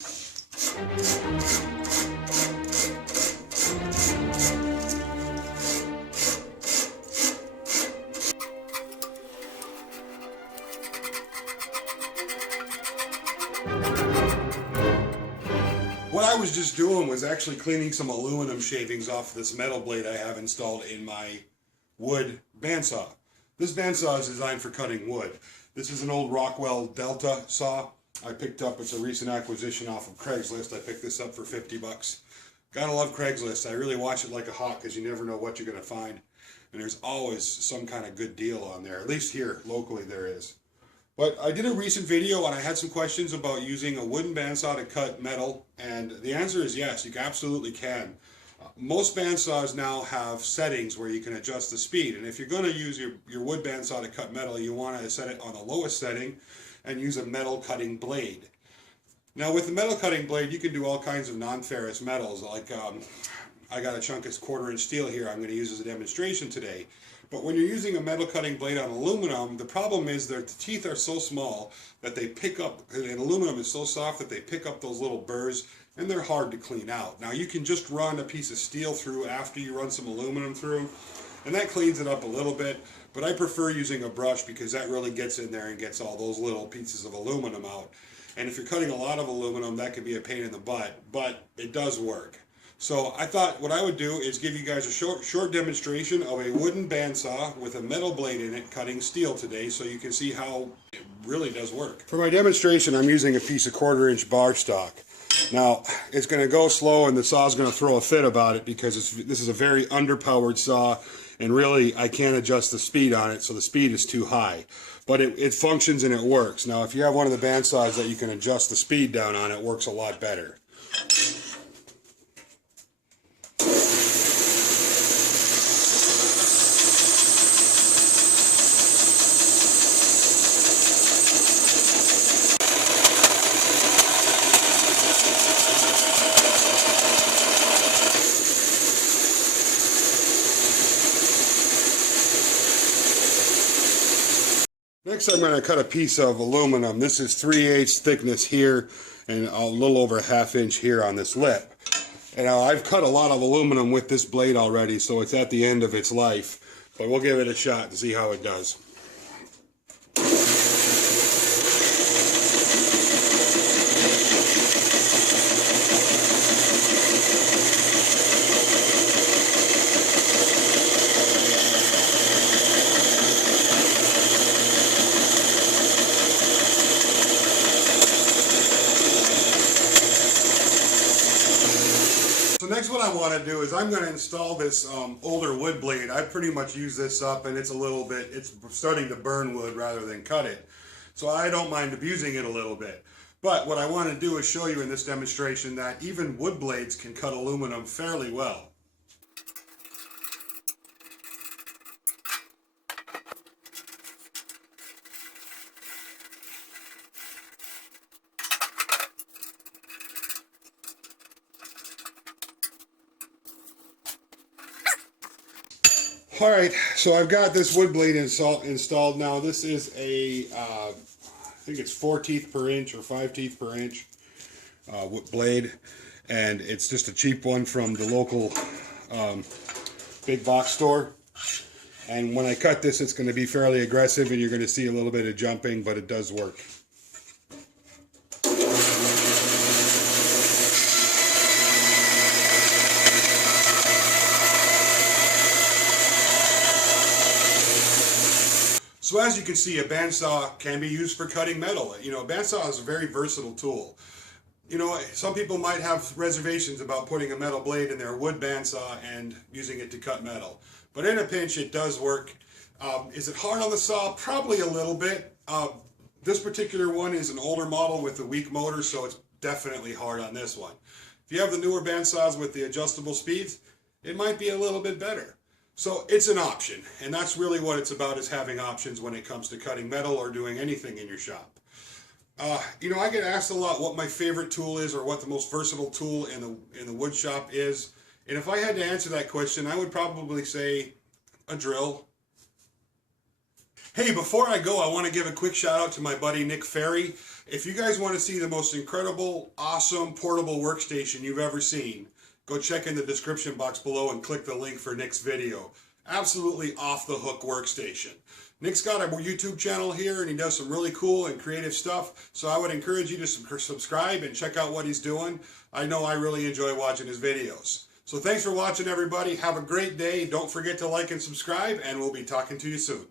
What I was just doing was actually cleaning some aluminum shavings off this metal blade I have installed in my wood bandsaw. This bandsaw is designed for cutting wood. This is an old Rockwell Delta saw I picked up. It's a recent acquisition off of Craigslist. I picked this up for 50 bucks. Gotta love Craigslist. I really watch it like a hawk because you never know what you're going to find. And there's always some kind of good deal on there. At least here, locally, there is. But I did a recent video and I had some questions about using a wooden bandsaw to cut metal, and the answer is yes, you absolutely can. Most bandsaws now have settings where you can adjust the speed, and if you're going to use your wood bandsaw to cut metal, you want to set it on the lowest setting and use a metal cutting blade. Now with the metal cutting blade, you can do all kinds of non-ferrous metals, like I got a chunk of 1/4-inch steel here I'm going to use as a demonstration today. But when you're using a metal cutting blade on aluminum, the problem is that the teeth are so small that they pick up, and aluminum is so soft that they pick up those little burrs, and they're hard to clean out. Now you can just run a piece of steel through after you run some aluminum through, and that cleans it up a little bit, but I prefer using a brush because that really gets in there and gets all those little pieces of aluminum out. And if you're cutting a lot of aluminum, that can be a pain in the butt, but it does work. So I thought what I would do is give you guys a short demonstration of a wooden bandsaw with a metal blade in it cutting steel today, so you can see how it really does work. For my demonstration, I'm using a piece of 1/4-inch bar stock. Now it's going to go slow and the saw's going to throw a fit about it because this is a very underpowered saw, and really I can't adjust the speed on it, so the speed is too high. But it functions and it works. Now if you have one of the bandsaws that you can adjust the speed down on, it works a lot better. Next I'm going to cut a piece of aluminum. This is 3/8 thickness here and a little over 1/2 inch here on this lip. And I've cut a lot of aluminum with this blade already, so it's at the end of its life. But we'll give it a shot to see how it does. Next what I want to do is I'm going to install this older wood blade. I pretty much use this up and it's starting to burn wood rather than cut it. So I don't mind abusing it a little bit. But what I want to do is show you in this demonstration that even wood blades can cut aluminum fairly well. Alright, so I've got this wood blade installed now. This is a, I think it's 4 teeth per inch or 5 teeth per inch blade. And it's just a cheap one from the local big box store. And when I cut this, it's going to be fairly aggressive and you're going to see a little bit of jumping, but it does work. So as you can see, a bandsaw can be used for cutting metal. You know, a bandsaw is a very versatile tool. You know, some people might have reservations about putting a metal blade in their wood bandsaw and using it to cut metal. But in a pinch, it does work. Is it hard on the saw? Probably a little bit. This particular one is an older model with a weak motor, so it's definitely hard on this one. If you have the newer bandsaws with the adjustable speeds, it might be a little bit better. So it's an option, and that's really what it's about, is having options when it comes to cutting metal or doing anything in your shop. You know, I get asked a lot what my favorite tool is or what the most versatile tool in the wood shop is. And if I had to answer that question, I would probably say a drill. Hey, before I go, I want to give a quick shout out to my buddy Nick Ferry. If you guys want to see the most incredible, awesome, portable workstation you've ever seen, go check in the description box below and click the link for Nick's video. Absolutely off the hook workstation. Nick's got a YouTube channel here and he does some really cool and creative stuff, so I would encourage you to subscribe and check out what he's doing. I know I really enjoy watching his videos. So thanks for watching, everybody. Have a great day. Don't forget to like and subscribe, and we'll be talking to you soon.